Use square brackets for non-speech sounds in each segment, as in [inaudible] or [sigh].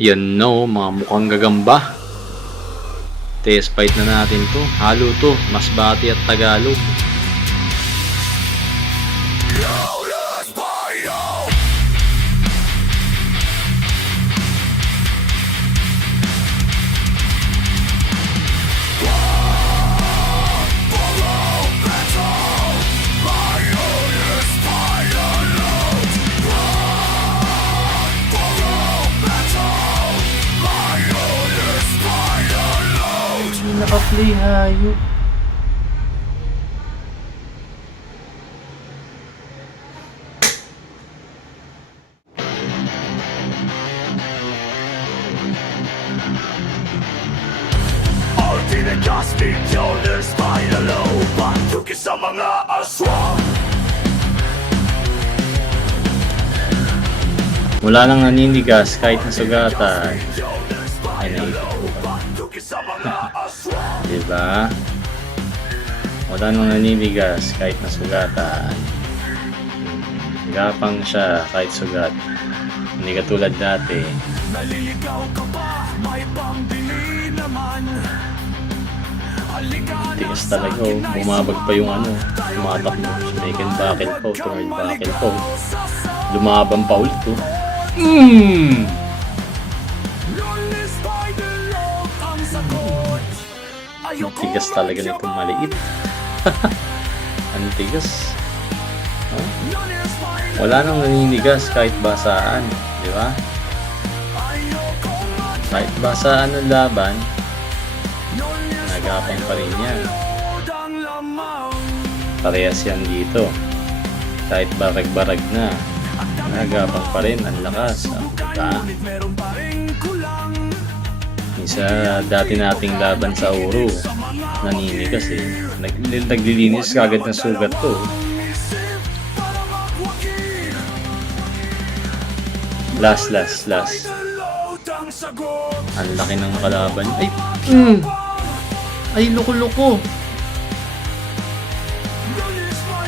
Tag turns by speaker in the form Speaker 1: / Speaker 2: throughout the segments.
Speaker 1: Yan no, mga mukhang gagamba. Test fight na natin to. Halo to. Masbati at Tagalog.
Speaker 2: Naka-play hayop.
Speaker 3: Tinagasting Jonas Spinalo Patukin sa mga
Speaker 1: Wala nang naninigas kahit na sugatan. Diba? Wala nang naninigas kahit na sugatan. Gapang siya kahit sugat. Hindi katulad dati.
Speaker 3: Naliligaw ka ba? May pambili naman
Speaker 1: Tigas talaga oh. Bumabag pa yung ano.
Speaker 3: sumabaw.
Speaker 1: Tumatakbo. Second buckle po. Third buckle po. Lumaban pa ulit oh. Mmm!
Speaker 3: Ayoko
Speaker 1: Tigas talaga nitong maliit. [laughs] Ang tigas.
Speaker 3: Spider
Speaker 1: Wala nang naninigas kahit basaan. Di ba? Kahit basaan ng laban, nagapang pa rin yan.
Speaker 3: ang
Speaker 1: Parehas yan dito. Kahit barag-barag na, nagapang pa rin ang lakas. Ang puta. Isa dati nating laban sa Oro, naninigas eh. Nag naglilinis kagad ng sugat to. Last, last, last.
Speaker 3: Ang
Speaker 1: laki ng kalaban. Ay! Mm. Ay, loko-loko!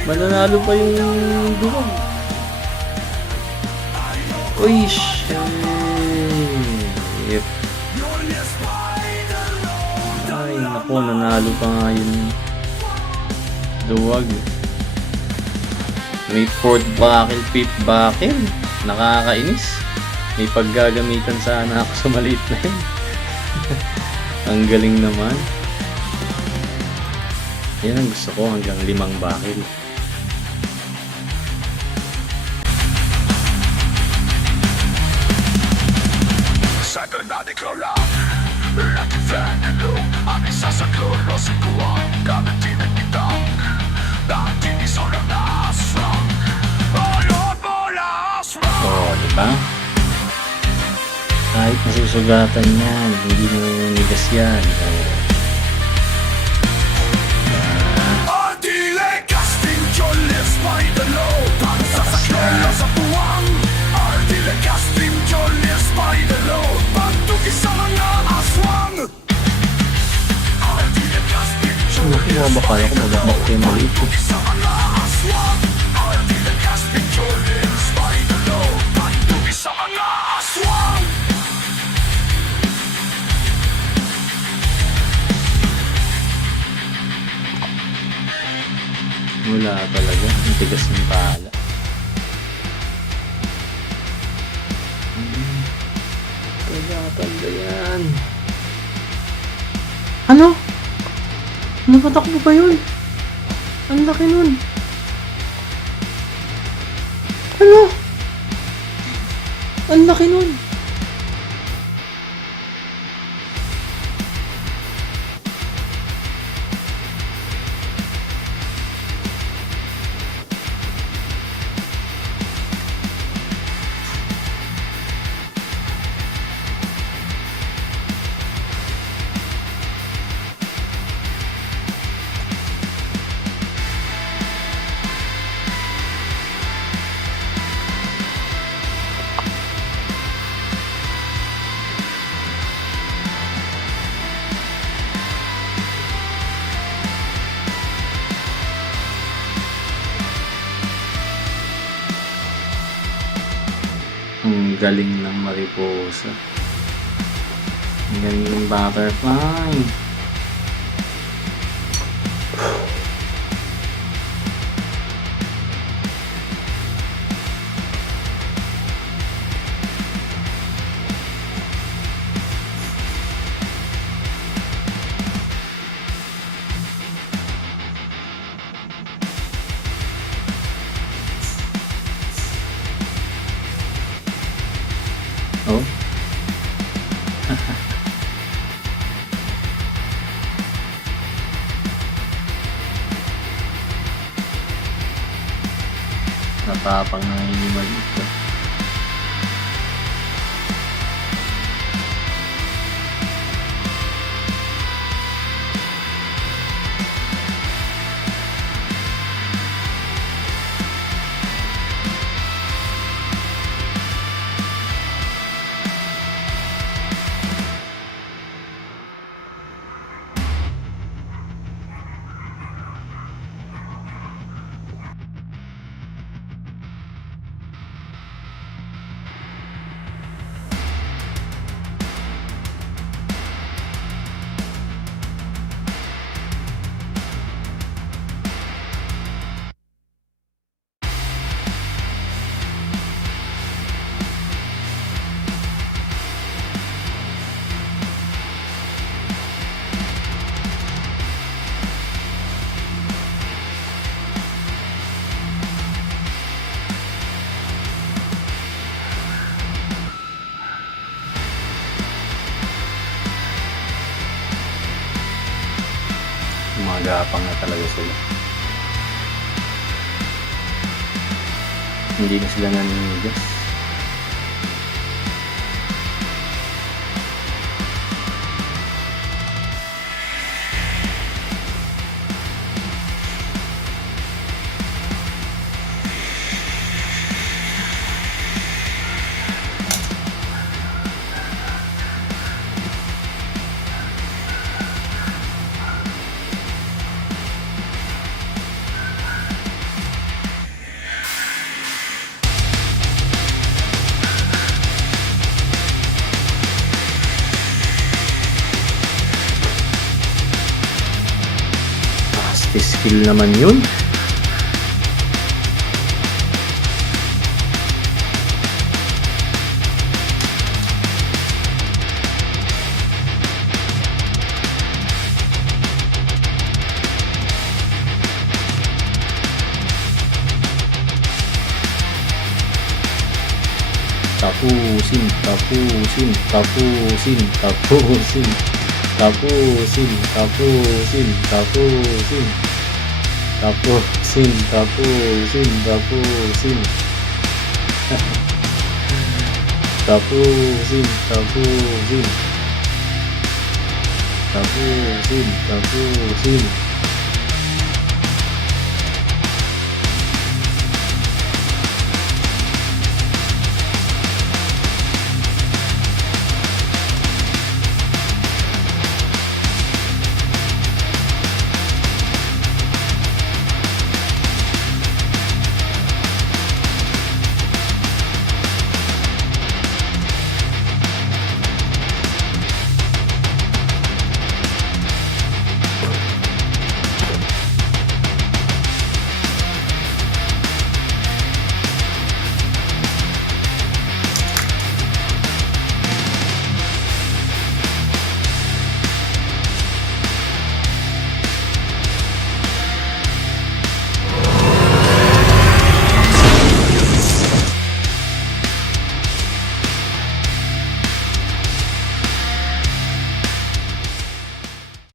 Speaker 1: Mananalo pa yung duwag. Uy, shit! Naku, nanalo pa nga yung duwag. May fourth buckle, fifth buckle. Nakakainis. May paggagamitan sana ako sa maliit na yun. [laughs] ang galing naman. Yan ang gusto ko hanggang limang buckle. Ba? Kahit nasusugatan yan, hindi mo nigas yan. Oo.
Speaker 3: Ardile casting Jolly Spider Low Para sa
Speaker 1: Wala talaga. Ang tigas ng pala. Tagatanda yan.
Speaker 2: Ano? Nakatakbo ba yun? Ang laki nun. Ano? Ang laki nun.
Speaker 1: Ang galing ng mariposa. Ang galing ng butterfly. Natapang na inimal Umagapang na talaga sila. Hindi na sila naninigas. Skill naman yun. Tapusin, tapusin, tapusin, tapusin. Tapusin, tapusin, tapusin. Tapusin, tapusin, tapusin. [laughs] Tapusin, tapusin. Tapusin, tapusin.